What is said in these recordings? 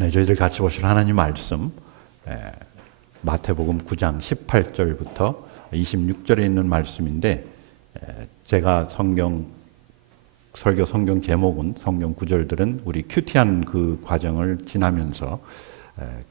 네, 저희들 같이 보실 하나님 말씀 마태복음 9장 18절부터 26절에 있는 말씀인데 제가 설교 성경 제목은 성경 구절들은 우리 큐티한 그 과정을 지나면서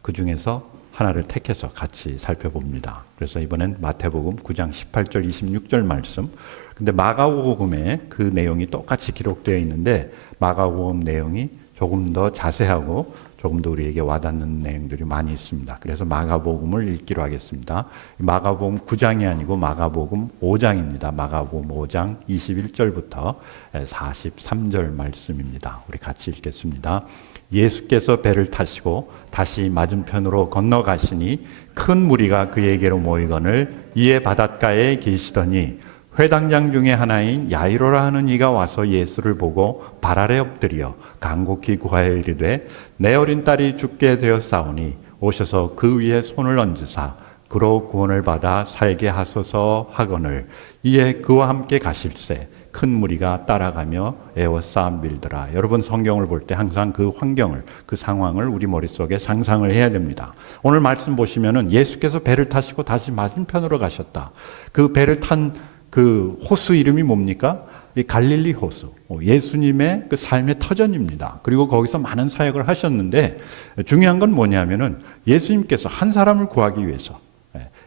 그 중에서 하나를 택해서 같이 살펴봅니다. 그래서 이번엔 마태복음 9장 18절 26절 말씀. 근데 마가복음에 그 내용이 똑같이 기록되어 있는데 마가복음 내용이 조금 더 자세하고 조금 더 우리에게 와닿는 내용들이 많이 있습니다. 그래서 마가복음을 읽기로 하겠습니다. 마가복음 9장이 아니고 마가복음 5장입니다. 마가복음 5장 21절부터 43절 말씀입니다. 우리 같이 읽겠습니다. 예수께서 배를 타시고 다시 맞은편으로 건너가시니 큰 무리가 그에게로 모이거늘 이에 바닷가에 계시더니 회당장 중에 하나인 야이로라 하는 이가 와서 예수를 보고 발 아래 엎드려 간곡히 구하여 이르되 내 어린 딸이 죽게 되었사오니 오셔서 그 위에 손을 얹으사 그로 구원을 받아 살게 하소서 하거늘 이에 그와 함께 가실새 큰 무리가 따라가며 애워싸 밀더라. 여러분 성경을 볼 때 항상 그 환경을 그 상황을 우리 머릿속에 상상을 해야 됩니다. 오늘 말씀 보시면은 예수께서 배를 타시고 다시 맞은편으로 가셨다. 그 배를 탄 그 호수 이름이 뭡니까? 이 갈릴리 호수. 예수님의 그 삶의 터전입니다. 그리고 거기서 많은 사역을 하셨는데 중요한 건 뭐냐면은 예수님께서 한 사람을 구하기 위해서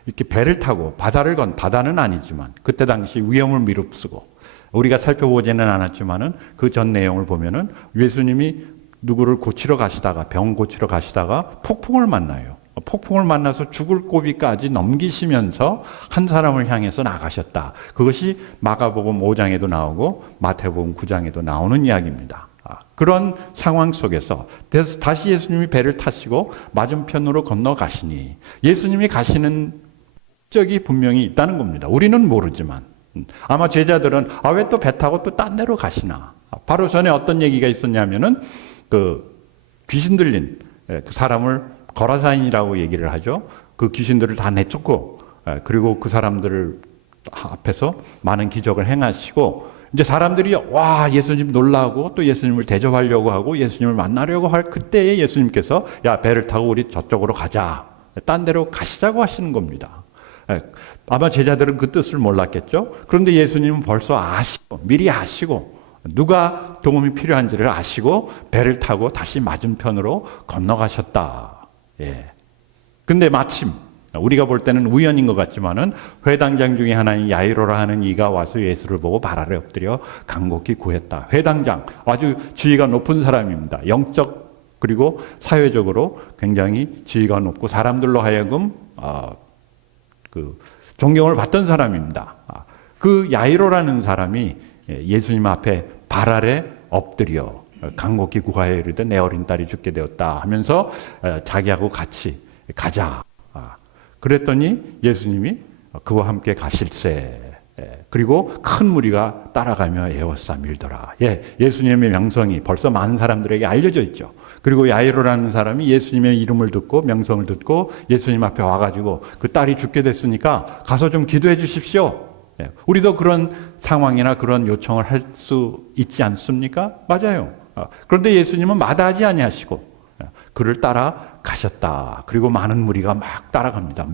이렇게 배를 타고 바다는 아니지만 그때 당시 위험을 무릅쓰고 우리가 살펴보지는 않았지만은 그 전 내용을 보면은 예수님이 누구를 고치러 가시다가 병 고치러 가시다가 폭풍을 만나요. 폭풍을 만나서 죽을 고비까지 넘기시면서 한 사람을 향해서 나가셨다. 그것이 마가복음 5장에도 나오고 마태복음 9장에도 나오는 이야기입니다. 그런 상황 속에서 다시 예수님이 배를 타시고 맞은편으로 건너가시니 예수님이 가시는 목적이 분명히 있다는 겁니다. 우리는 모르지만 아마 제자들은 왜 또 배 타고 또 딴 데로 가시나. 바로 전에 어떤 얘기가 있었냐면은 그 귀신 들린 그 사람을 거라사인이라고 얘기를 하죠. 그 귀신들을 다 내쫓고 그리고 그 사람들을 앞에서 많은 기적을 행하시고 이제 사람들이 와 예수님 놀라고 또 예수님을 대접하려고 하고 예수님을 만나려고 할 그때에 예수님께서 야 배를 타고 우리 저쪽으로 가자. 딴 데로 가시자고 하시는 겁니다. 아마 제자들은 그 뜻을 몰랐겠죠. 그런데 예수님은 벌써 미리 아시고 누가 도움이 필요한지를 아시고 배를 타고 다시 맞은편으로 건너가셨다. 근데 마침 우리가 볼 때는 우연인 것 같지만은 회당장 중에 하나인 야이로라 하는 이가 와서 예수를 보고 발 아래 엎드려 간곡히 구했다. 회당장 아주 지위가 높은 사람입니다. 영적 그리고 사회적으로 굉장히 지위가 높고 사람들로 하여금 그 존경을 받던 사람입니다. 그 야이로라는 사람이 예수님 앞에 발 아래 엎드려 간곡히 구하여 이르되 내 어린 딸이 죽게 되었다 하면서 자기하고 같이 가자. 그랬더니 예수님이 그와 함께 가실새. 그리고 큰 무리가 따라가며 애워싸 밀더라. 예수님의 명성이 벌써 많은 사람들에게 알려져 있죠. 그리고 야이로라는 사람이 예수님의 이름을 듣고 명성을 듣고 예수님 앞에 와가지고 그 딸이 죽게 됐으니까 가서 좀 기도해 주십시오. 우리도 그런 상황이나 그런 요청을 할 수 있지 않습니까? 맞아요. 그런데 예수님은 마다하지 아니하시고 그를 따라 가셨다. 그리고 많은 무리가 막 따라갑니다.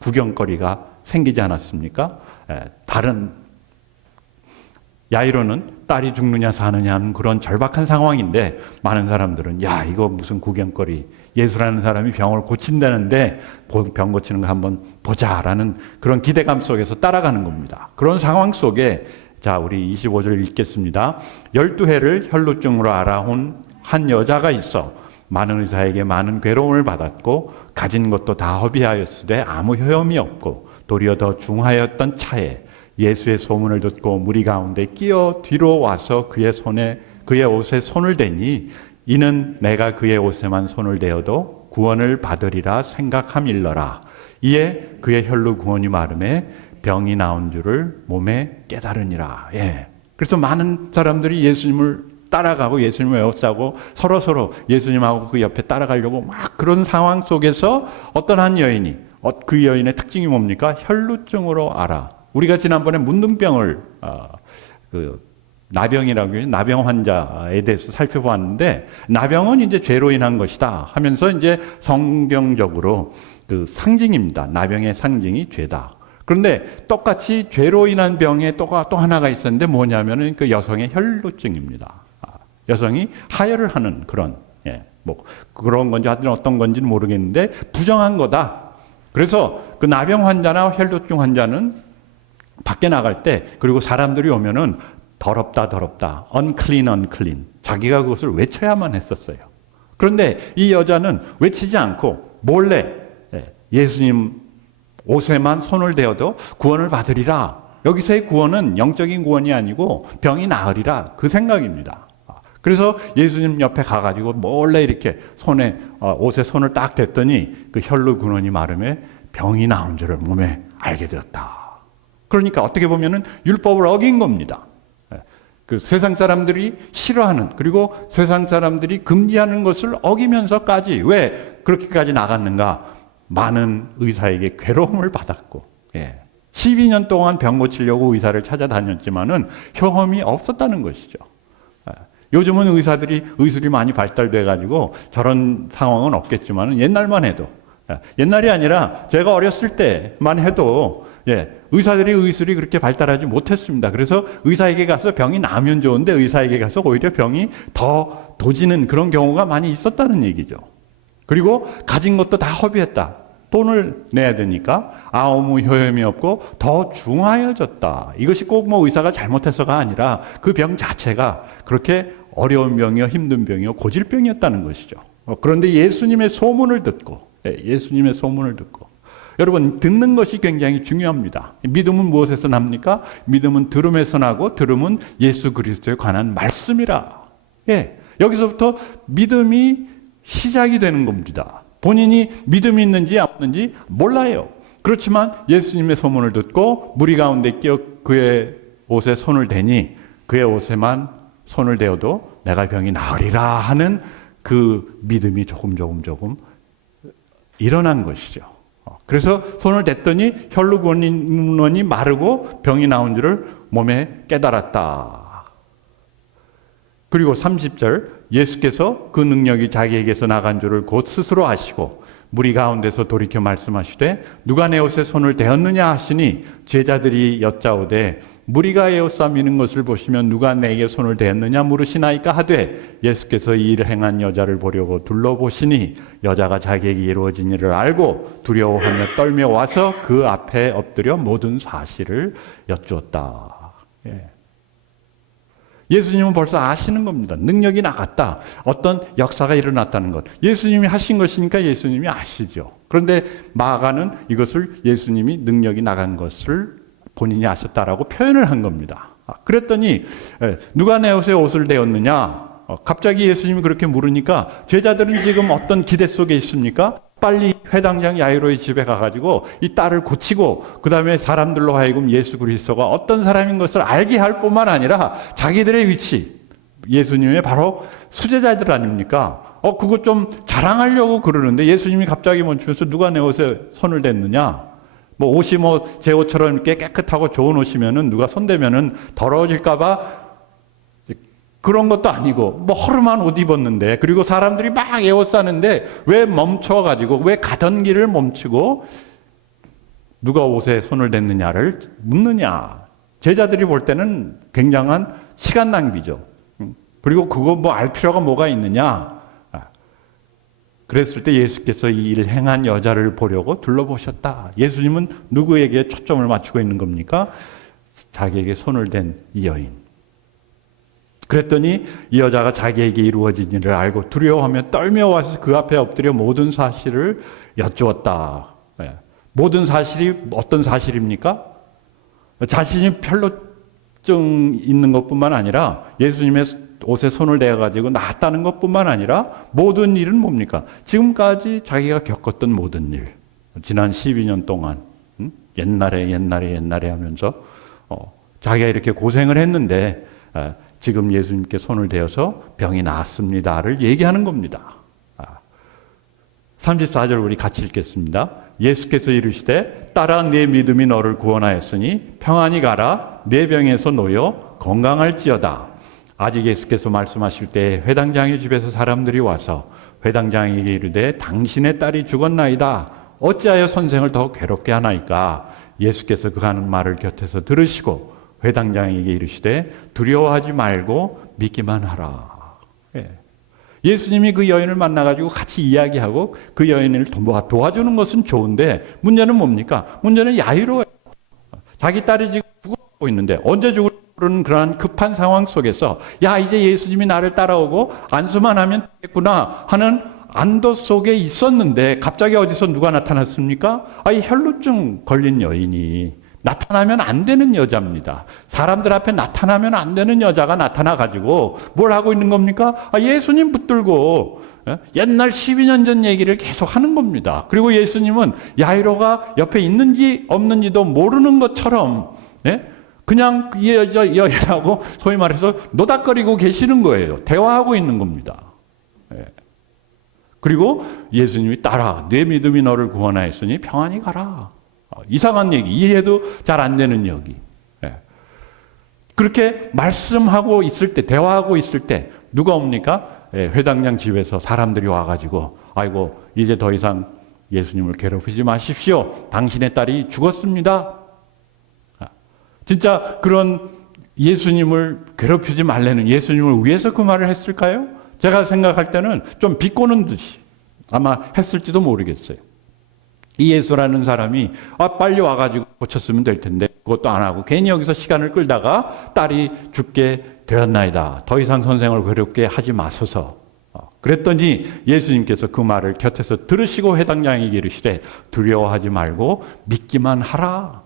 구경거리가 생기지 않았습니까? 다른 야이로는 딸이 죽느냐 사느냐 하는 그런 절박한 상황인데 많은 사람들은 이거 무슨 구경거리 예수라는 사람이 병을 고친다는데 병 고치는 거 한번 보자라는 그런 기대감 속에서 따라가는 겁니다. 그런 상황 속에 우리 25절 읽겠습니다. 12해를 혈루증으로 알아온 한 여자가 있어 많은 의사에게 많은 괴로움을 받았고 가진 것도 다 허비하였으되 아무 효험이 없고 도리어 더 중하였던 차에 예수의 소문을 듣고 무리 가운데 끼어 뒤로 와서 그의 옷에 손을 대니 이는 내가 그의 옷에만 손을 대어도 구원을 받으리라 생각함일러라. 이에 그의 혈루 구원이 마름에 병이 나온 줄을 몸에 깨달으니라. 그래서 많은 사람들이 예수님을 따라가고 예수님을 에워싸고 서로 예수님하고 그 옆에 따라가려고 막 그런 상황 속에서 어떤 한 여인이 그 여인의 특징이 뭡니까? 혈루증으로 알아. 우리가 지난번에 문둥병을 나병이라고 해요. 나병 환자에 대해서 살펴보았는데 나병은 이제 죄로 인한 것이다 하면서 이제 성경적으로 그 상징입니다. 나병의 상징이 죄다. 그런데 똑같이 죄로 인한 병에 또 하나가 있었는데 뭐냐면은 그 여성의 혈루증입니다. 여성이 하혈을 하는 그런 뭐 그런 건지 하여튼 어떤 건지는 모르겠는데 부정한 거다. 그래서 그 나병 환자나 혈루증 환자는 밖에 나갈 때 그리고 사람들이 오면은 더럽다 더럽다 unclean unclean 자기가 그것을 외쳐야만 했었어요. 그런데 이 여자는 외치지 않고 몰래 예수님 옷에만 손을 대어도 구원을 받으리라. 여기서의 구원은 영적인 구원이 아니고 병이 나으리라 그 생각입니다. 그래서 예수님 옆에 가가지고 몰래 이렇게 옷에 손을 딱 댔더니 그 혈루 근원이 마름에 병이 나온 줄을 몸에 알게 되었다. 그러니까 어떻게 보면은 율법을 어긴 겁니다. 그 세상 사람들이 싫어하는 그리고 세상 사람들이 금지하는 것을 어기면서까지 왜 그렇게까지 나갔는가? 많은 의사에게 괴로움을 받았고 12년 동안 병 고치려고 의사를 찾아다녔지만은 효험이 없었다는 것이죠. 요즘은 의술이 많이 발달돼 가지고 저런 상황은 없겠지만은 옛날만 해도 옛날이 아니라 제가 어렸을 때만 해도 의사들이 의술이 그렇게 발달하지 못했습니다. 그래서 의사에게 가서 병이 나면 좋은데 의사에게 가서 오히려 병이 더 도지는 그런 경우가 많이 있었다는 얘기죠. 그리고 가진 것도 다 허비했다. 돈을 내야 되니까 아무 효험이 없고 더 중하여졌다. 이것이 꼭 뭐 의사가 잘못해서가 아니라 그 병 자체가 그렇게 어려운 병이요, 힘든 병이요, 고질병이었다는 것이죠. 그런데 예수님의 소문을 듣고 여러분 듣는 것이 굉장히 중요합니다. 믿음은 무엇에서 납니까? 믿음은 들음에서 나고 들음은 예수 그리스도에 관한 말씀이라. 여기서부터 믿음이 시작이 되는 겁니다. 본인이 믿음이 있는지 없는지 몰라요. 그렇지만 예수님의 소문을 듣고 무리 가운데 끼어 그의 옷에 손을 대니 그의 옷에만 손을 대어도 내가 병이 나으리라 하는 그 믿음이 조금 일어난 것이죠. 그래서 손을 댔더니 혈루근원이 마르고 병이 나온 줄을 몸에 깨달았다. 그리고 30절 예수께서 그 능력이 자기에게서 나간 줄을 곧 스스로 아시고 무리 가운데서 돌이켜 말씀하시되 누가 내 옷에 손을 대었느냐 하시니 제자들이 여짜오되 무리가 에워싸 미는 것을 보시면 누가 내게 손을 대었느냐 물으시나이까 하되 예수께서 이 일을 행한 여자를 보려고 둘러보시니 여자가 자기에게 이루어진 일을 알고 두려워하며 떨며 와서 그 앞에 엎드려 모든 사실을 여쭈었다. 예수님은 벌써 아시는 겁니다. 능력이 나갔다. 어떤 역사가 일어났다는 것. 예수님이 하신 것이니까 예수님이 아시죠. 그런데 마가는 이것을 예수님이 능력이 나간 것을 본인이 아셨다라고 표현을 한 겁니다. 그랬더니 누가 내 옷을 대었느냐? 갑자기 예수님이 그렇게 물으니까 제자들은 지금 어떤 기대 속에 있습니까? 빨리 회당장 야이로의 집에 가가지고 이 딸을 고치고 그 다음에 사람들로 하여금 예수 그리스도가 어떤 사람인 것을 알게 할 뿐만 아니라 자기들의 위치, 예수님의 바로 수제자들 아닙니까? 그거 좀 자랑하려고 그러는데 예수님이 갑자기 멈추면서 누가 내 옷에 손을 댔느냐? 옷이 제 옷처럼 이렇게 깨끗하고 좋은 옷이면은 누가 손대면은 더러워질까봐 그런 것도 아니고 허름한 옷 입었는데 그리고 사람들이 막 에워싸는데 왜 멈춰가지고 왜 가던 길을 멈추고 누가 옷에 손을 댔느냐를 묻느냐. 제자들이 볼 때는 굉장한 시간 낭비죠. 그리고 그거 알 필요가 뭐가 있느냐. 그랬을 때 예수께서 이 일을 행한 여자를 보려고 둘러보셨다. 예수님은 누구에게 초점을 맞추고 있는 겁니까? 자기에게 손을 댄 이 여인. 그랬더니 이 여자가 자기에게 이루어진 일을 알고 두려워하며 떨며 와서 그 앞에 엎드려 모든 사실을 여쭈었다. 모든 사실이 어떤 사실입니까? 자신이 혈루증 있는 것뿐만 아니라 예수님의 옷에 손을 대어가지고 나았다는 것뿐만 아니라 모든 일은 뭡니까? 지금까지 자기가 겪었던 모든 일, 지난 12년 동안 옛날에 하면서 자기가 이렇게 고생을 했는데 지금 예수님께 손을 대어서 병이 나았습니다를 얘기하는 겁니다. 34절 우리 같이 읽겠습니다. 예수께서 이르시되 딸아 내 믿음이 너를 구원하였으니 평안히 가라 내 병에서 놓여 건강할지어다. 아직 예수께서 말씀하실 때 회당장의 집에서 사람들이 와서 회당장에게 이르되 당신의 딸이 죽었나이다. 어찌하여 선생을 더 괴롭게 하나이까? 예수께서 그 하는 말을 곁에서 들으시고 회당장에게 이르시되 두려워하지 말고 믿기만 하라. 예수님이 그 여인을 만나가지고 같이 이야기하고 그 여인을 도와주는 것은 좋은데 문제는 뭡니까? 문제는 야이로예요. 자기 딸이 지금 죽고 있는데 언제 죽을지 모르는 그러한 급한 상황 속에서 야 이제 예수님이 나를 따라오고 안수만 하면 되겠구나 하는 안도 속에 있었는데 갑자기 어디서 누가 나타났습니까? 이 혈루증 걸린 여인이 나타나면 안 되는 여자입니다. 사람들 앞에 나타나면 안 되는 여자가 나타나가지고 뭘 하고 있는 겁니까? 예수님 붙들고 옛날 12년 전 얘기를 계속 하는 겁니다. 그리고 예수님은 야이로가 옆에 있는지 없는지도 모르는 것처럼 그냥 이 여인하고 소위 말해서 노닥거리고 계시는 거예요. 대화하고 있는 겁니다. 그리고 예수님이 따라 내 믿음이 너를 구원하였으니 평안히 가라. 이상한 얘기, 이해도 잘 안 되는 얘기. 그렇게 말씀하고 있을 때, 대화하고 있을 때 누가 옵니까? 회당장 집에서 사람들이 와가지고 아이고 이제 더 이상 예수님을 괴롭히지 마십시오. 당신의 딸이 죽었습니다. 진짜 그런 예수님을 괴롭히지 말라는 예수님을 위해서 그 말을 했을까요? 제가 생각할 때는 좀 비꼬는 듯이 아마 했을지도 모르겠어요. 이 예수라는 사람이 빨리 와가지고 고쳤으면 될 텐데 그것도 안 하고 괜히 여기서 시간을 끌다가 딸이 죽게 되었나이다. 더 이상 선생을 괴롭게 하지 마소서. 그랬더니 예수님께서 그 말을 곁에서 들으시고 회당장에게 이르시되 두려워하지 말고 믿기만 하라.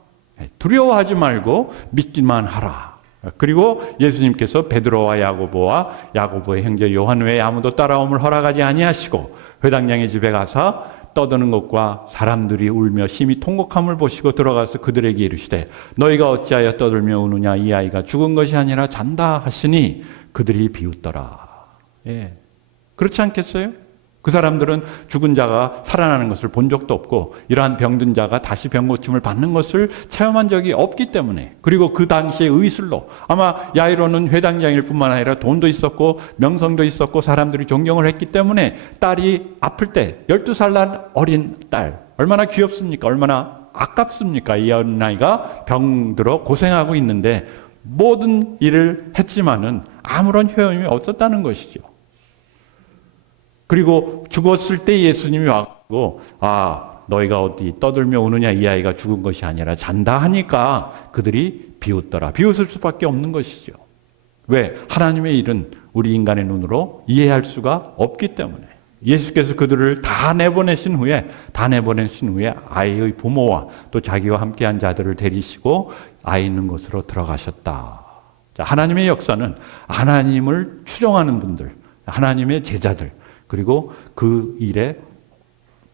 두려워하지 말고 믿기만 하라. 그리고 예수님께서 베드로와 야고보의 형제 요한 외에 아무도 따라옴을 허락하지 아니하시고 회당장의 집에 가서 떠드는 것과 사람들이 울며 심히 통곡함을 보시고 들어가서 그들에게 이르시되 너희가 어찌하여 떠들며 우느냐 이 아이가 죽은 것이 아니라 잔다 하시니 그들이 비웃더라. 그렇지 않겠어요? 그 사람들은 죽은 자가 살아나는 것을 본 적도 없고 이러한 병든 자가 다시 병고침을 받는 것을 체험한 적이 없기 때문에 그리고 그 당시의 의술로 아마 야이로는 회당장일 뿐만 아니라 돈도 있었고 명성도 있었고 사람들이 존경을 했기 때문에 딸이 아플 때 12살 난 어린 딸 얼마나 귀엽습니까? 얼마나 아깝습니까? 이 어린아이가 병들어 고생하고 있는데 모든 일을 했지만은 아무런 효험이 없었다는 것이죠. 그리고 죽었을 때 예수님이 왔고 너희가 어디 떠들며 우느냐 이 아이가 죽은 것이 아니라 잔다 하니까 그들이 비웃더라. 비웃을 수밖에 없는 것이죠. 왜? 하나님의 일은 우리 인간의 눈으로 이해할 수가 없기 때문에 예수께서 그들을 다 내보내신 후에 아이의 부모와 또 자기와 함께한 자들을 데리시고 아이 있는 곳으로 들어가셨다. 자, 하나님의 역사는 하나님을 추종하는 분들, 하나님의 제자들 그리고 그 일에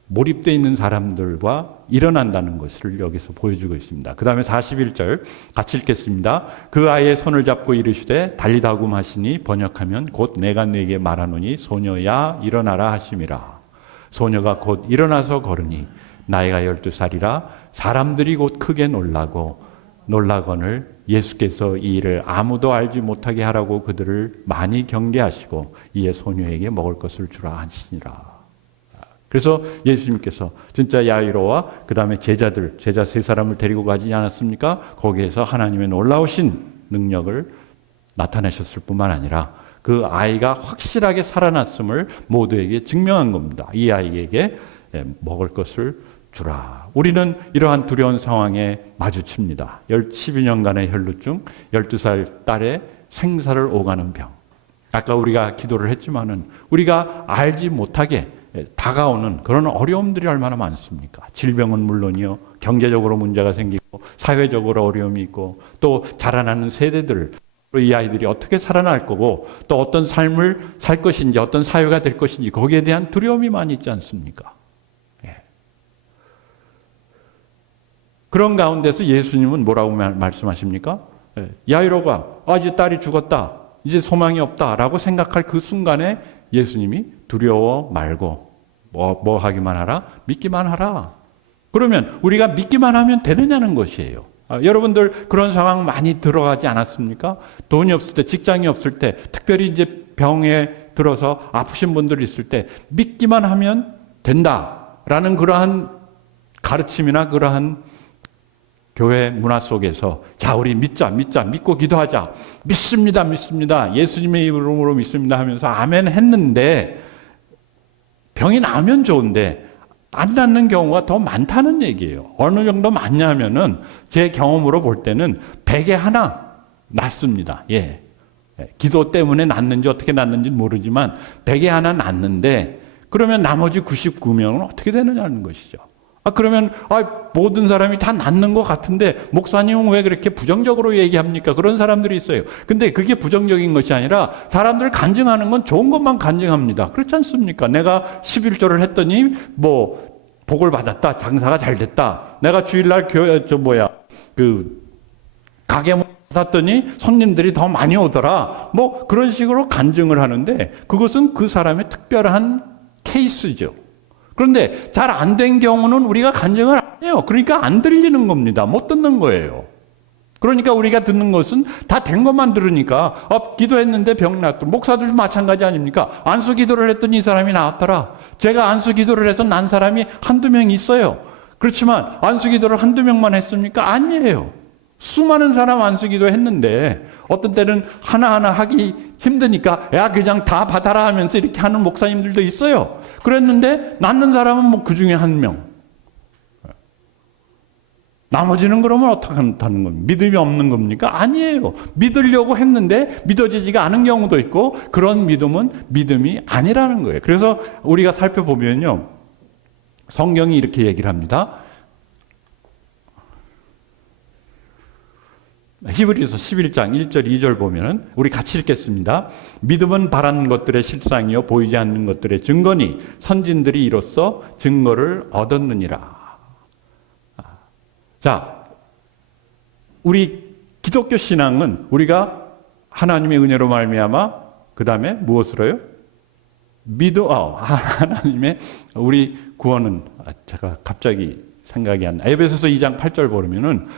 몰입되어 있는 사람들과 일어난다는 것을 여기서 보여주고 있습니다. 그 다음에 41절 같이 읽겠습니다. 그 아이의 손을 잡고 이르시되 달리다굼 하시니 번역하면 곧 내가 네게 말하노니 소녀야 일어나라 하심이라. 소녀가 곧 일어나서 걸으니 나이가 12살이라 사람들이 곧 크게 놀라거늘 예수께서 이 일을 아무도 알지 못하게 하라고 그들을 많이 경계하시고 이에 소녀에게 먹을 것을 주라 하시니라. 그래서 예수님께서 진짜 야이로와 그 다음에 제자 세 사람을 데리고 가지 않았습니까? 거기에서 하나님의 놀라우신 능력을 나타내셨을 뿐만 아니라 그 아이가 확실하게 살아났음을 모두에게 증명한 겁니다. 이 아이에게 먹을 것을 주라. 우리는 이러한 두려운 상황에 마주칩니다. 12년간의 혈루증, 12살 딸의 생사를 오가는 병. 아까 우리가 기도를 했지만은 우리가 알지 못하게 다가오는 그런 어려움들이 얼마나 많습니까? 질병은 물론이요, 경제적으로 문제가 생기고 사회적으로 어려움이 있고 또 자라나는 세대들, 이 아이들이 어떻게 살아날 거고 또 어떤 삶을 살 것인지 어떤 사회가 될 것인지 거기에 대한 두려움이 많이 있지 않습니까? 그런 가운데서 예수님은 뭐라고 말씀하십니까? 야이로가 이제 딸이 죽었다, 이제 소망이 없다라고 생각할 그 순간에 예수님이 두려워 말고 뭐 하기만 하라? 믿기만 하라. 그러면 우리가 믿기만 하면 되느냐는 것이에요. 여러분들 그런 상황 많이 들어가지 않았습니까? 돈이 없을 때, 직장이 없을 때, 특별히 이제 병에 들어서 아프신 분들 있을 때 믿기만 하면 된다라는 그러한 가르침이나 그러한 교회 문화 속에서 자, 우리 믿자, 믿고 기도하자. 믿습니다. 예수님의 이름으로 믿습니다 하면서 아멘 했는데 병이 나면 좋은데 안 낫는 경우가 더 많다는 얘기예요. 어느 정도 많냐 하면은 제 경험으로 볼 때는 100에 하나 낫습니다. 예. 기도 때문에 낫는지 어떻게 낫는지는 모르지만 100에 하나 낫는데 그러면 나머지 99명은 어떻게 되느냐는 것이죠. 그러면 모든 사람이 다 낫는 것 같은데 목사님은 왜 그렇게 부정적으로 얘기합니까? 그런 사람들이 있어요. 근데 그게 부정적인 것이 아니라 사람들 간증하는 건 좋은 것만 간증합니다. 그렇지 않습니까? 내가 11조를 했더니 복을 받았다. 장사가 잘 됐다. 내가 주일날 가게 샀더니 손님들이 더 많이 오더라. 그런 식으로 간증을 하는데 그것은 그 사람의 특별한 케이스죠. 그런데 잘 안 된 경우는 우리가 간증을 안 해요. 그러니까 안 들리는 겁니다. 못 듣는 거예요. 그러니까 우리가 듣는 것은 다 된 것만 들으니까 기도했는데 병 났더라. 목사들도 마찬가지 아닙니까? 안수 기도를 했더니 이 사람이 나았더라. 제가 안수 기도를 해서 난 사람이 한두 명 있어요. 그렇지만 안수 기도를 한두 명만 했습니까? 아니에요. 수많은 사람 안수 기도 했는데 어떤 때는 하나하나 하기 힘드니까 그냥 다 받아라 하면서 이렇게 하는 목사님들도 있어요. 그랬는데 낫는 사람은 그 중에 한 명. 나머지는 그러면 어떻게 한다는 겁니까? 믿음이 없는 겁니까? 아니에요. 믿으려고 했는데 믿어지지가 않은 경우도 있고 그런 믿음은 믿음이 아니라는 거예요. 그래서 우리가 살펴보면요. 성경이 이렇게 얘기를 합니다. 히브리서 11장 1절 2절 보면은 우리 같이 읽겠습니다. 믿음은 바라는 것들의 실상이요 보이지 않는 것들의 증거니 선진들이 이로써 증거를 얻었느니라. 자, 우리 기독교 신앙은 우리가 하나님의 은혜로 말미암아 그 다음에 무엇으로요? 하나님의 우리 구원은 제가 갑자기 생각이 안 나. 에베소서 2장 8절 보면은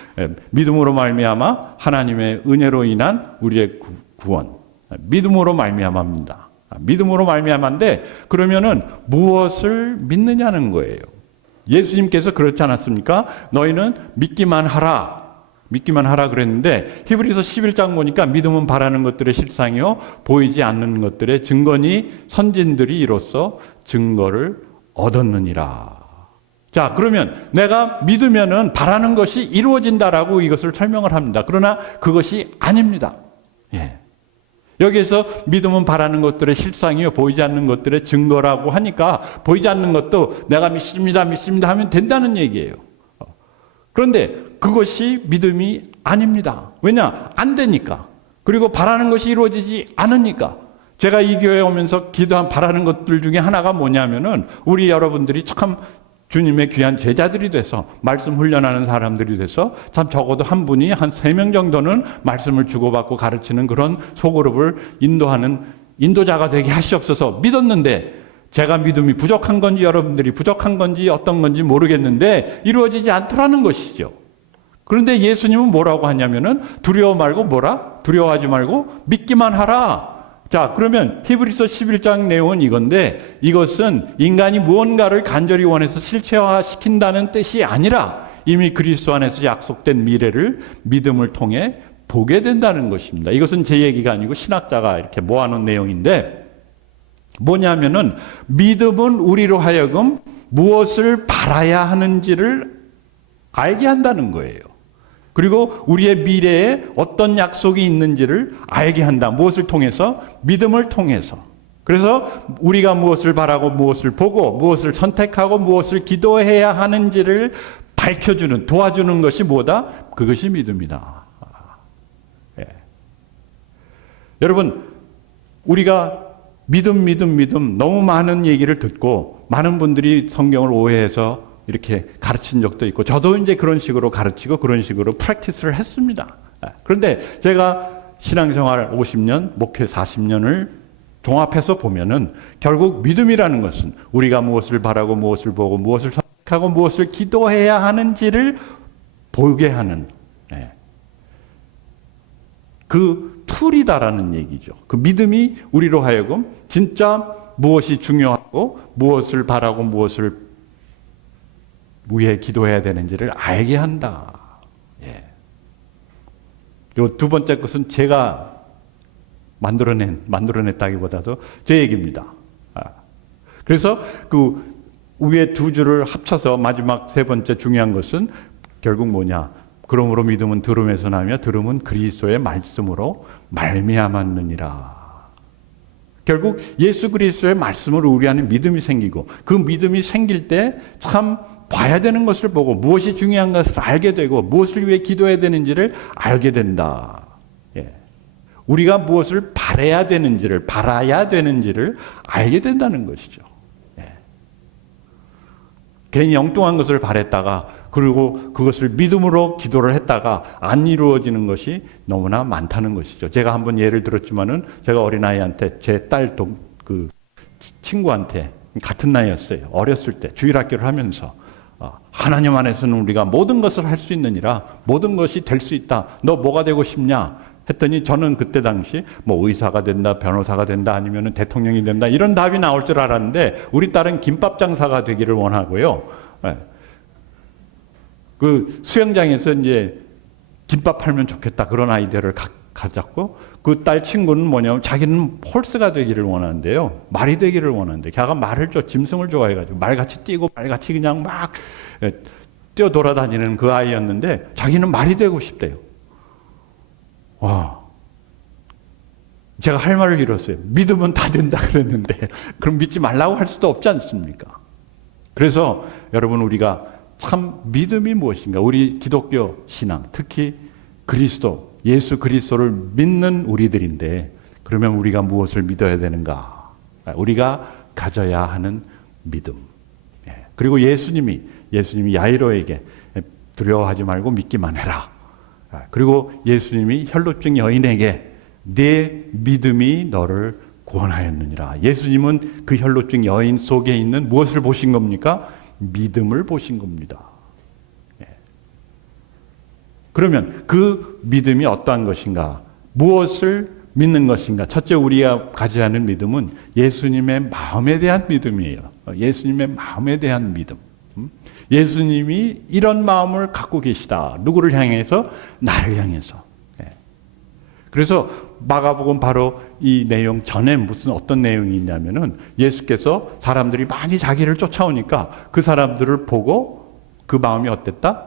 믿음으로 말미암아 하나님의 은혜로 인한 우리의 구원. 믿음으로 말미암아입니다. 믿음으로 말미암아인데 그러면은 무엇을 믿느냐는 거예요. 예수님께서 그렇지 않았습니까? 너희는 믿기만 하라 그랬는데 히브리서 11장 보니까 믿음은 바라는 것들의 실상이요 보이지 않는 것들의 증거니 선진들이 이로써 증거를 얻었느니라. 자, 그러면 내가 믿으면은 바라는 것이 이루어진다라고 이것을 설명을 합니다. 그러나 그것이 아닙니다. 예. 여기에서 믿음은 바라는 것들의 실상이요 보이지 않는 것들의 증거라고 하니까 보이지 않는 것도 내가 믿습니다 하면 된다는 얘기예요. 그런데 그것이 믿음이 아닙니다. 왜냐? 안 되니까. 그리고 바라는 것이 이루어지지 않으니까. 제가 이 교회에 오면서 바라는 것들 중에 하나가 뭐냐면은 우리 여러분들이 참 주님의 귀한 제자들이 돼서 말씀 훈련하는 사람들이 돼서 참 적어도 한 분이 한 3명 정도는 말씀을 주고받고 가르치는 그런 소그룹을 인도하는 인도자가 되게 하시옵소서 믿었는데 제가 믿음이 부족한 건지 여러분들이 부족한 건지 어떤 건지 모르겠는데 이루어지지 않더라는 것이죠. 그런데 예수님은 뭐라고 하냐면은 두려워하지 말고 믿기만 하라. 자, 그러면 히브리서 11장 내용은 이건데 이것은 인간이 무언가를 간절히 원해서 실체화시킨다는 뜻이 아니라 이미 그리스도 안에서 약속된 미래를 믿음을 통해 보게 된다는 것입니다. 이것은 제 얘기가 아니고 신학자가 이렇게 모아놓은 내용인데 뭐냐면은 믿음은 우리로 하여금 무엇을 바라야 하는지를 알게 한다는 거예요. 그리고 우리의 미래에 어떤 약속이 있는지를 알게 한다. 무엇을 통해서? 믿음을 통해서. 그래서 우리가 무엇을 바라고 무엇을 보고 무엇을 선택하고 무엇을 기도해야 하는지를 밝혀주는, 도와주는 것이 뭐다? 그것이 믿음이다. 예. 여러분, 우리가 믿음 너무 많은 얘기를 듣고 많은 분들이 성경을 오해해서 이렇게 가르친 적도 있고 저도 이제 그런 식으로 가르치고 그런 식으로 프랙티스를 했습니다. 그런데 제가 신앙생활 50년, 목회 40년을 종합해서 보면은 결국 믿음이라는 것은 우리가 무엇을 바라고 무엇을 보고 무엇을 선택하고 무엇을 기도해야 하는지를 보게 하는 예. 그 툴이다라는 얘기죠. 그 믿음이 우리로 하여금 진짜 무엇이 중요하고 무엇을 바라고 무엇을 위해 기도해야 되는지를 알게 한다. 예. 요 두 번째 것은 제가 만들어냈다기보다도 제 얘기입니다. 그래서 그 위에 두 줄을 합쳐서 마지막 세 번째 중요한 것은 결국 뭐냐? 그러므로 믿음은 들음에서 나며 들음은 그리스도의 말씀으로 말미암았느니라. 결국 예수 그리스도의 말씀으로 우리 안에 믿음이 생기고 그 믿음이 생길 때 참 봐야 되는 것을 보고 무엇이 중요한 것을 알게 되고 무엇을 위해 기도해야 되는지를 알게 된다. 예. 우리가 무엇을 바라야 되는지를 알게 된다는 것이죠. 예. 괜히 엉뚱한 것을 바랬다가 그리고 그것을 믿음으로 기도를 했다가 안 이루어지는 것이 너무나 많다는 것이죠. 제가 한번 예를 들었지만은 제가 어린아이한테 제 딸 그 친구한테 같은 나이였어요. 어렸을 때 주일학교를 하면서 하나님 안에서는 우리가 모든 것을 할 수 있느니라 모든 것이 될 수 있다. 너 뭐가 되고 싶냐? 했더니 저는 그때 당시 뭐 의사가 된다, 변호사가 된다, 아니면 대통령이 된다 이런 답이 나올 줄 알았는데 우리 딸은 김밥 장사가 되기를 원하고요. 그 수영장에서 이제 김밥 팔면 좋겠다 그런 아이디어를 가졌고 그 딸 친구는 뭐냐면 자기는 홀스가 되기를 원하는데요. 말이 되기를 원하는데 걔가 말을 짐승을 좋아해가지고 말같이 뛰고 말같이 그냥 막 뛰어 돌아다니는 그 아이였는데 자기는 말이 되고 싶대요. 와, 제가 할 말을 잃었어요. 믿으면 다 된다 그랬는데 그럼 믿지 말라고 할 수도 없지 않습니까? 그래서 여러분 우리가 참 믿음이 무엇인가? 우리 기독교 신앙, 특히 그리스도, 예수 그리스도를 믿는 우리들인데 그러면 우리가 무엇을 믿어야 되는가? 우리가 가져야 하는 믿음. 그리고 예수님이 야이로에게 두려워하지 말고 믿기만 해라. 그리고 예수님이 혈루증 여인에게 내 믿음이 너를 구원하였느니라. 예수님은 그 혈루증 여인 속에 있는 무엇을 보신 겁니까? 믿음을 보신 겁니다. 그러면 그 믿음이 어떠한 것인가? 무엇을 믿는 것인가? 첫째 우리가 가져야 하는 믿음은 예수님의 마음에 대한 믿음이에요. 예수님의 마음에 대한 믿음. 예수님이 이런 마음을 갖고 계시다. 누구를 향해서? 나를 향해서. 그래서 마가복음 바로 이 내용 전에 무슨 어떤 내용이 있냐면은 예수께서 사람들이 많이 자기를 쫓아오니까 그 사람들을 보고 그 마음이 어땠다?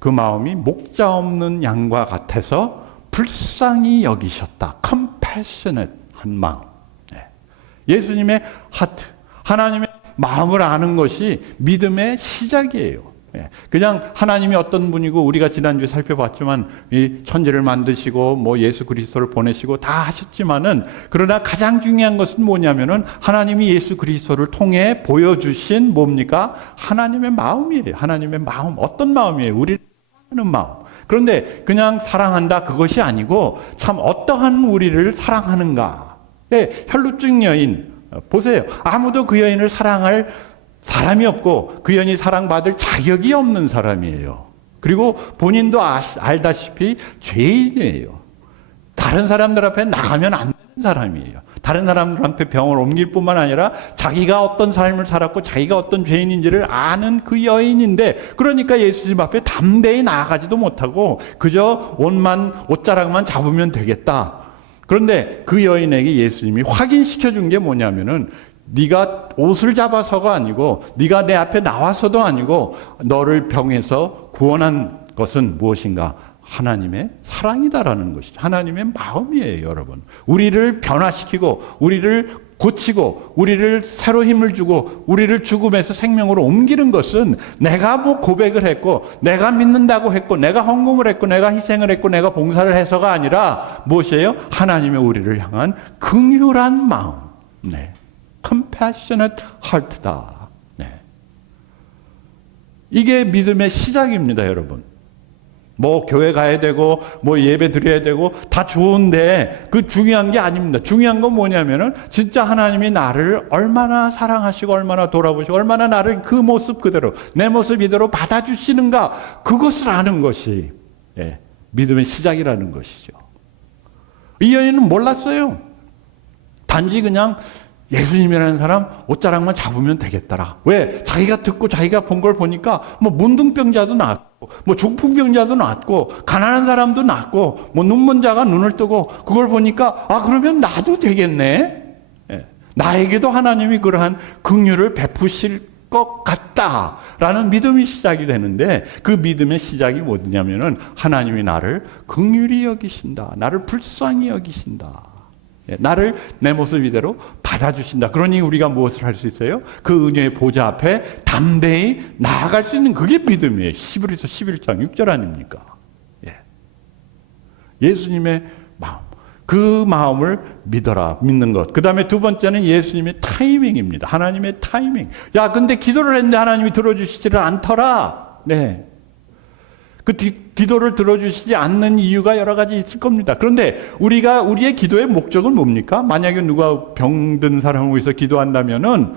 그 마음이 목자 없는 양과 같아서 불쌍히 여기셨다. compassionate 한 마음. 예수님의 하트, 하나님의 마음을 아는 것이 믿음의 시작이에요. 그냥 하나님이 어떤 분이고 우리가 지난주에 살펴봤지만 이 천지를 만드시고 뭐 예수 그리스도를 보내시고 다 하셨지만은 그러나 가장 중요한 것은 뭐냐면은 하나님이 예수 그리스도를 통해 보여주신 뭡니까? 하나님의 마음이에요. 하나님의 마음. 어떤 마음이에요? 우리를 사랑하는 마음. 그런데 그냥 사랑한다 그것이 아니고 참 어떠한 우리를 사랑하는가. 혈루증 여인 보세요. 아무도 그 여인을 사랑할 사람이 없고 그 여인이 사랑받을 자격이 없는 사람이에요. 그리고 본인도 알다시피 죄인이에요. 다른 사람들 앞에 나가면 안 되는 사람이에요. 다른 사람들 앞에 병을 옮길 뿐만 아니라 자기가 어떤 삶을 살았고 자기가 어떤 죄인인지를 아는 그 여인인데 그러니까 예수님 앞에 담대히 나아가지도 못하고 그저 옷자락만 잡으면 되겠다. 그런데 그 여인에게 예수님이 확인시켜 준 게 뭐냐면은 네가 옷을 잡아서가 아니고 네가 내 앞에 나와서도 아니고 너를 병에서 구원한 것은 무엇인가? 하나님의 사랑이다라는 것이죠. 하나님의 마음이에요, 여러분. 우리를 변화시키고 우리를 고치고 우리를 새로 힘을 주고 우리를 죽음에서 생명으로 옮기는 것은 내가 뭐 고백을 했고 내가 믿는다고 했고 내가 헌금을 했고 내가 희생을 했고 내가 봉사를 해서가 아니라 무엇이에요? 하나님의 우리를 향한 긍휼한 마음. 네. compassionate heart다. 네. 이게 믿음의 시작입니다, 여러분. 뭐 교회 가야 되고 뭐 예배 드려야 되고 다 좋은데 그 중요한 게 아닙니다. 중요한 건 뭐냐면은 진짜 하나님이 나를 얼마나 사랑하시고 얼마나 돌아보시고 얼마나 나를 그 모습 그대로 내 모습 이대로 받아주시는가 그것을 아는 것이 믿음의 시작이라는 것이죠. 이 여인은 몰랐어요. 단지 그냥 예수님이라는 사람 옷자락만 잡으면 되겠더라. 왜? 자기가 듣고 자기가 본 걸 보니까 뭐 문둥병자도 낫고 뭐 중풍병자도 낫고 가난한 사람도 낫고 뭐 눈먼 자가 눈을 뜨고 그걸 보니까 아 그러면 나도 되겠네. 예. 나에게도 하나님이 그러한 긍휼을 베푸실 것 같다라는 믿음이 시작이 되는데 그 믿음의 시작이 뭐냐면은 하나님이 나를 긍휼히 여기신다. 나를 불쌍히 여기신다. 나를 내 모습 이대로 받아주신다. 그러니 우리가 무엇을 할 수 있어요? 그 은혜의 보좌 앞에 담대히 나아갈 수 있는 그게 믿음이에요. 히브리서 11장 6절 아닙니까? 예. 예수님의 마음. 그 마음을 믿어라. 믿는 것. 그 다음에 두 번째는 예수님의 타이밍입니다. 하나님의 타이밍. 야, 근데 기도를 했는데 하나님이 들어주시지를 않더라. 네. 그 기도를 들어주시지 않는 이유가 여러 가지 있을 겁니다. 그런데 우리의 기도의 목적은 뭡니까? 만약에 누가 병든 사람을 위해서 기도한다면은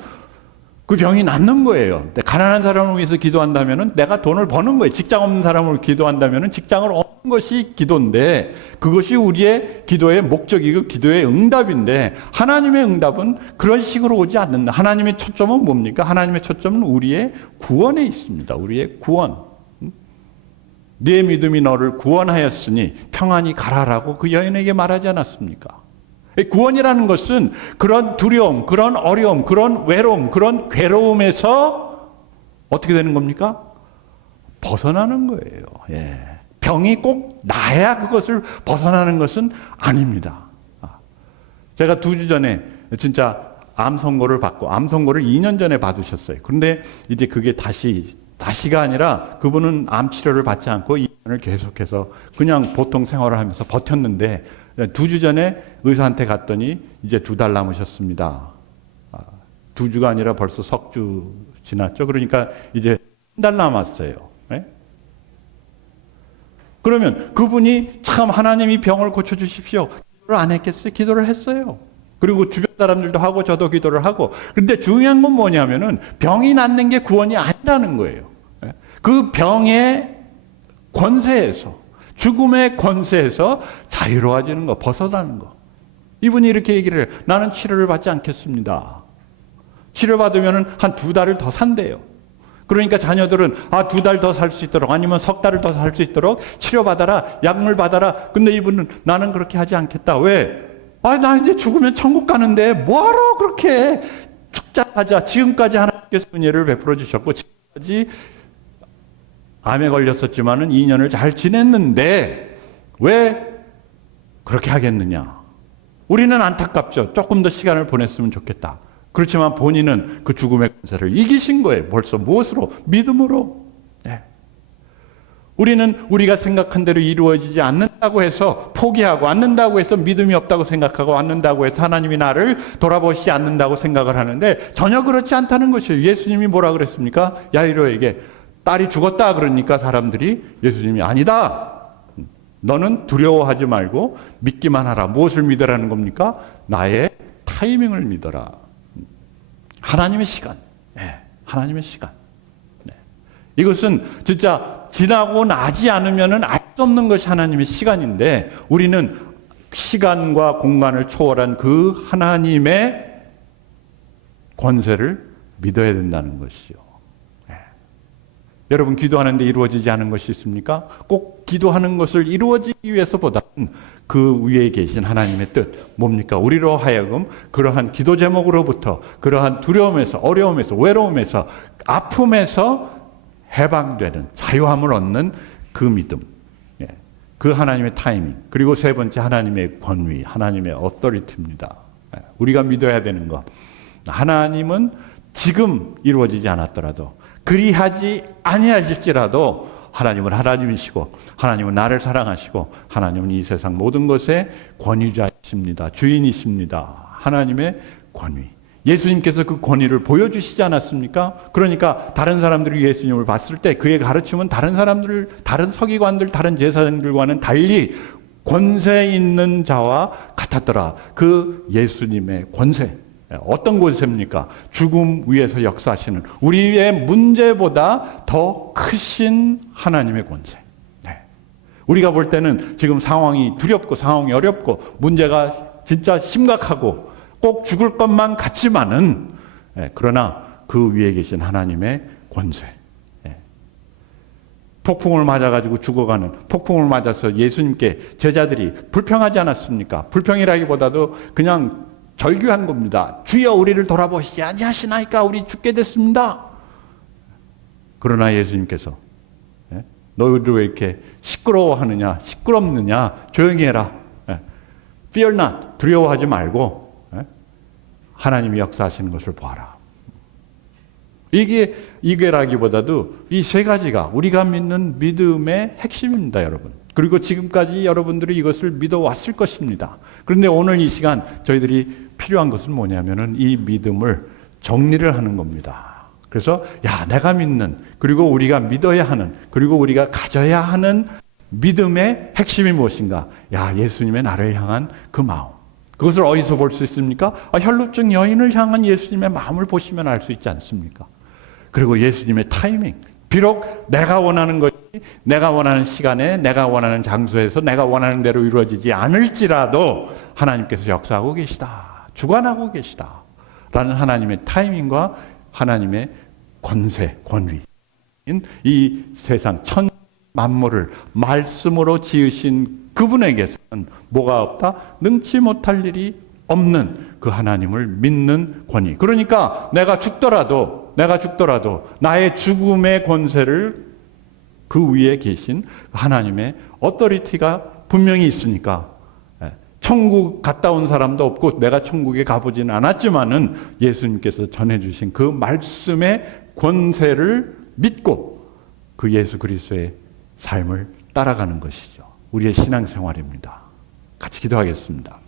그 병이 낫는 거예요. 가난한 사람을 위해서 기도한다면은 내가 돈을 버는 거예요. 직장 없는 사람을 기도한다면은 직장을 얻는 것이 기도인데 그것이 우리의 기도의 목적이고 기도의 응답인데 하나님의 응답은 그런 식으로 오지 않는다. 하나님의 초점은 뭡니까? 하나님의 초점은 우리의 구원에 있습니다. 우리의 구원. 네 믿음이 너를 구원하였으니 평안히 가라라고 그 여인에게 말하지 않았습니까? 구원이라는 것은 그런 두려움, 그런 어려움, 그런 외로움, 그런 괴로움에서 어떻게 되는 겁니까? 벗어나는 거예요. 예. 병이 꼭 나야 그것을 벗어나는 것은 아닙니다. 제가 2주 전에 진짜 암 선고를 받고 암 선고를 2년 전에 받으셨어요. 그런데 이제 그게 다시가 아니라 그분은 암 치료를 받지 않고 2년을 계속해서 그냥 보통 생활을 하면서 버텼는데 2주 전에 의사한테 갔더니 이제 2달 남으셨습니다. 2주가 아니라 벌써 석 주 지났죠. 그러니까 이제 1달 남았어요. 네? 그러면 그분이 참 하나님이 병을 고쳐주십시오. 기도를 안 했겠어요? 기도를 했어요. 그리고 주변 사람들도 하고 저도 기도를 하고. 그런데 중요한 건 뭐냐면은 병이 낫는 게 구원이 아니라는 거예요. 그 병의 권세에서, 죽음의 권세에서 자유로워지는 거, 벗어나는 거. 이분이 이렇게 얘기를 해요. 나는 치료를 받지 않겠습니다. 치료받으면은 한 2달을 더 산대요. 그러니까 자녀들은 2달 더 살 수 있도록 아니면 석 달을 더 살 수 있도록 치료받아라, 약물 받아라. 근데 이분은 나는 그렇게 하지 않겠다. 왜? 나 이제 죽으면 천국 가는데 뭐하러 그렇게 축자하자. 지금까지 하나님께서 은혜를 베풀어 주셨고 지금까지 암에 걸렸었지만은 2년을 잘 지냈는데 왜 그렇게 하겠느냐. 우리는 안타깝죠. 조금 더 시간을 보냈으면 좋겠다. 그렇지만 본인은 그 죽음의 권세를 이기신 거예요. 벌써 무엇으로? 믿음으로. 네. 우리는 우리가 생각한 대로 이루어지지 않는다고 해서 포기하고 않는다고 해서 믿음이 없다고 생각하고 않는다고 해서 하나님이 나를 돌아보시지 않는다고 생각을 하는데 전혀 그렇지 않다는 것이에요. 예수님이 뭐라 그랬습니까? 야이로에게 딸이 죽었다 그러니까 사람들이 예수님이 아니다. 너는 두려워하지 말고 믿기만 하라. 무엇을 믿으라는 겁니까? 나의 타이밍을 믿어라. 하나님의 시간. 네, 하나님의 시간. 네. 이것은 진짜 지나고 나지 않으면 알 수 없는 것이 하나님의 시간인데 우리는 시간과 공간을 초월한 그 하나님의 권세를 믿어야 된다는 것이요. 네. 여러분 기도하는데 이루어지지 않은 것이 있습니까? 꼭 기도하는 것을 이루어지기 위해서보다는 그 위에 계신 하나님의 뜻 뭡니까? 우리로 하여금 그러한 기도 제목으로부터 그러한 두려움에서 어려움에서 외로움에서 아픔에서 해방되는 자유함을 얻는 그 믿음, 그 하나님의 타이밍, 그리고 세 번째 하나님의 권위, 하나님의 어서리티입니다. 우리가 믿어야 되는 것, 하나님은 지금 이루어지지 않았더라도 그리하지 아니하실지라도 하나님은 하나님이시고 하나님은 나를 사랑하시고 하나님은 이 세상 모든 것의 권위자이십니다. 주인이십니다. 하나님의 권위. 예수님께서 그 권위를 보여주시지 않았습니까? 그러니까 다른 사람들이 예수님을 봤을 때 그의 가르침은 다른 사람들, 다른 서기관들, 다른 제사장들과는 달리 권세 있는 자와 같았더라. 그 예수님의 권세. 어떤 권세입니까? 죽음 위에서 역사하시는 우리의 문제보다 더 크신 하나님의 권세. 우리가 볼 때는 지금 상황이 두렵고 상황이 어렵고 문제가 진짜 심각하고 꼭 죽을 것만 같지만은, 그러나 그 위에 계신 하나님의 권세, 폭풍을 맞아가지고 죽어가는, 폭풍을 맞아서 예수님께 제자들이 불평하지 않았습니까? 불평이라기보다도 그냥 절규한 겁니다. 주여 우리를 돌아보시지 아니하시나이까 우리 죽게 됐습니다. 그러나 예수님께서 너희들 왜 이렇게 시끄러워하느냐, 시끄럽느냐, 조용히 해라. Fear not, 두려워하지 말고 하나님이 역사하시는 것을 보아라. 이게라기보다도 이 세 가지가 우리가 믿는 믿음의 핵심입니다, 여러분. 그리고 지금까지 여러분들이 이것을 믿어왔을 것입니다. 그런데 오늘 이 시간 저희들이 필요한 것은 뭐냐면은 이 믿음을 정리를 하는 겁니다. 그래서 내가 믿는, 그리고 우리가 믿어야 하는, 그리고 우리가 가져야 하는 믿음의 핵심이 무엇인가? 예수님의 나를 향한 그 마음. 그것을 어디서 볼 수 있습니까? 혈루증 여인을 향한 예수님의 마음을 보시면 알 수 있지 않습니까? 그리고 예수님의 타이밍. 비록 내가 원하는 것이 내가 원하는 시간에 내가 원하는 장소에서 내가 원하는 대로 이루어지지 않을지라도 하나님께서 역사하고 계시다. 주관하고 계시다. 라는 하나님의 타이밍과 하나님의 권세, 권위인 이 세상 천 만물을 말씀으로 지으신 그분에게서는 뭐가 없다? 능치 못할 일이 없는 그 하나님을 믿는 권위. 그러니까 내가 죽더라도 나의 죽음의 권세를 그 위에 계신 하나님의 어토리티가 분명히 있으니까 천국 갔다 온 사람도 없고 내가 천국에 가보지는 않았지만은 예수님께서 전해주신 그 말씀의 권세를 믿고 그 예수 그리스도의 삶을 따라가는 것이죠. 우리의 신앙생활입니다. 같이 기도하겠습니다.